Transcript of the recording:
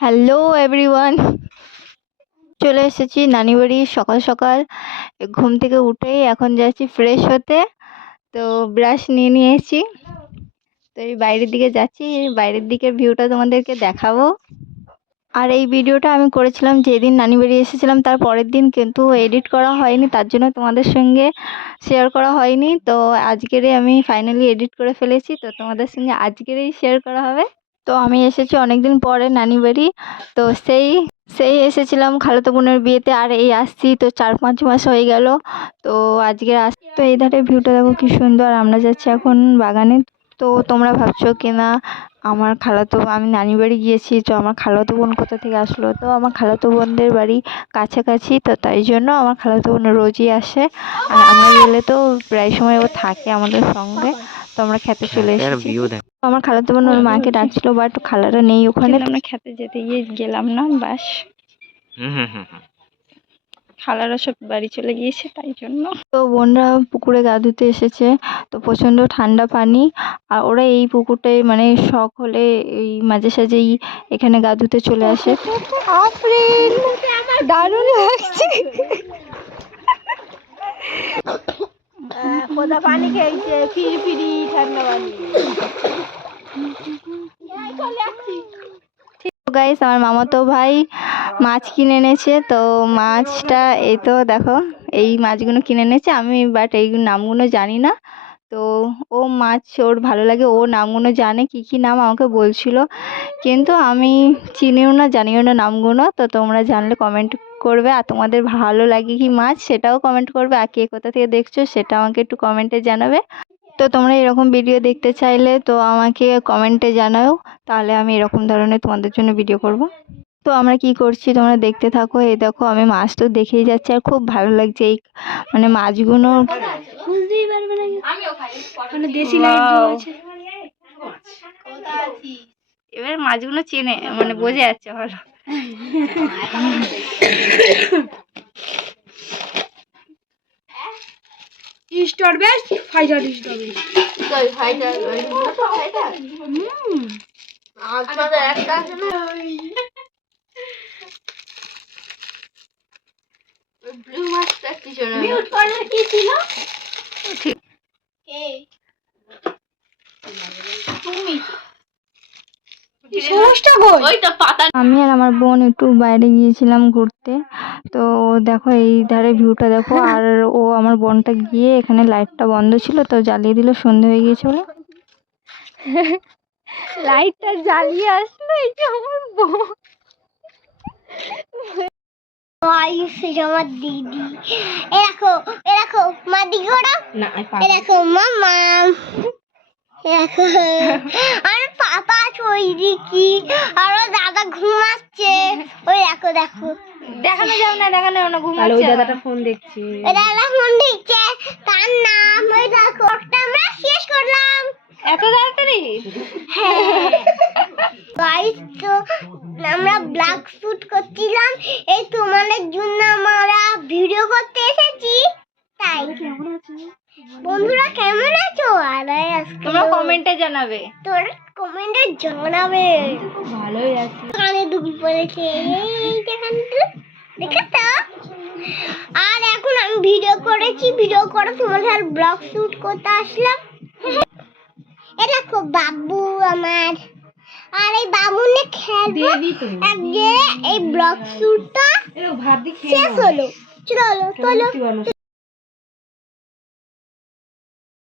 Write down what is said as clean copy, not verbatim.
Hello everyone, চলে এসেছি নানি বাড়ি। সকাল সকাল ঘুম থেকে উঠেই এখন যাচ্ছি ফ্রেশ হতে। তো ব্রাশ নিয়ে নিয়েছি, তো এই বাইরের দিকে যাচ্ছি। বাইরের দিকের ভিউটা তোমাদেরকে দেখাবো। আর এই ভিডিওটা আমি করেছিলাম যেদিন নানি বাড়ি এসেছিলাম তার পরের দিন, কিন্তু এডিট করা হয়নি, তার জন্য তোমাদের সঙ্গে শেয়ার করা হয়নি। তো আজকেরই আমি ফাইনালি এডিট করে ফেলেছি, তো তোমাদের সঙ্গে আজকেরই শেয়ার করা হবে। তো আমি এসেছি অনেকদিন পরে নানি বাড়ি। তো সেই সেই এসেছিলাম খালাতো বোনের বিয়েতে, আর এই আসছি তো 4-5 মাস হয়ে গেল। তো আজকে তো এই ধারে ভিউটা দেখো কি সুন্দর। আমরা যাচ্ছি এখন বাগানে। তো তোমরা ভাবছো কিনা আমার আমি নানি বাড়ি গিয়েছি, তো আমার খালাতো বোন কোথা থেকে আসলো। তো আমার খালাতো বোনদের বাড়ি কাছাকাছি, তো তাই জন্য আমার খালাতো বোন রোজই আসে। আর আমরা গেলে তো প্রায় সময় ও থাকে আমাদের সঙ্গে। তো আমরা খেতে চলে এসেছি। আমার খালাতো বোন ওর মাকে ডাকছিল, বাট খালারা নেই ওখানে, আমরা খেতে যেতে গিয়ে গেলাম না। বাস খালারা সব বাড়ি চলে গিয়েছে, তাই জন্য। তো বোনরা পুকুরে গা ধুতে এসেছে। তো প্রচন্ড ঠান্ডা পানি, আর ওরা এই পুকুরটাই মানে শখ হলে এই মাঝে সাঝেই এখানে গা ধুতে চলে আসে। দারুণ লাগছে। পানি খেয়েছে, ফিরি ফিরি ঠান্ডা পানি। গাইস, আমার মামাতো ভাই মাছ কিনে এনেছে। তো মাছটা এই তো দেখো, এই মাছগুলো কিনে এনেছে। আমি বাট এই নামগুলো জানি না। তো ও মাছ ওর ভালো লাগে, ও নামগুলো জানে, কি কি নাম আমাকে বলছিল, কিন্তু আমি চিনিও না জানিও না নামগুলো। তো তোমরা জানলে কমেন্ট করবে, আর তোমাদের ভালো লাগে কি মাছ সেটাও কমেন্ট করবে, আর কে কোথা থেকে দেখছো সেটা আমাকে একটু কমেন্টে জানাবে। তো তোমরা এরকম ভিডিও দেখতে চাইলে তো আমাকে কমেন্টে জানাও, তাহলে আমি এরকম ধরনের তোমাদের জন্য ভিডিও করব। তো আমরা কি করছি তোমরা দেখতে থাকো। এই দেখো আমি মাছ তো দেখেই যাচ্ছি, আর খুব ভালো লাগছে এই মানে মাছগুলো। বুঝতেই পারবে না, মানে দেশি লাইট জ্বলছে। এবার মাছগুলো চেনে মানে বোঝা যাচ্ছে ভালো। Star best fighter star best কই ফাইটার ফাইটার আপনাদের একটা আছে না ব্লু মাছটা কি ছিল, মিউট করলে কি ছিল ঠিক কে তুমি আমি আর আমার বোন একটু বাইরে গিয়েছিলাম ঘুরতে। তো দেখো এই ধারে ভিউটা দেখো। আর ও আমার বোনটা গিয়ে এখানে লাইটটা বন্ধ ছিল, তো জ্বালিয়ে দিল, সন্ধে হয়ে গিয়েছিল। লাইটটা জ্বালিয়ে আসলো, এই যে আমার বোন। আমার দিদি এরকম এরকম মা দিদি ওরা এরকম মামা আর পাপা ওইদিকে, আর দাদা ঘুমাচ্ছে। ওই দেখো দেখো, দেখানো যাবে না, দেখানো যাবে না, ঘুমাচ্ছে। ওই দাদাটা ফোন দেখছে, দাদা ফোন দেখছে। তার নাম ওই দেখো, আমরা শেষ করলাম এত তাড়াতাড়ি। গাইস, তো আমরা ব্লগ শুট করছিলাম, এই তোমাদের জন্য আমরা ভিডিও করতে এসেছি। তাই বন্ধুরা কেমন আছো? আর তোমরা কমেন্টে জানাবে, খুব ভালোই আছে। কানে দুল পড়েছে, এই দেখো। আর এখন আমি ভিডিও করেছি, ভিডিও করে তোমাদের ব্লগ শুট করতে আসলাম। এ দেখো বাবু আমার, আর এই বাবু নিয়ে খেলবো। এই ব্লগ শুটটা শেষ হলো। চলো চলো।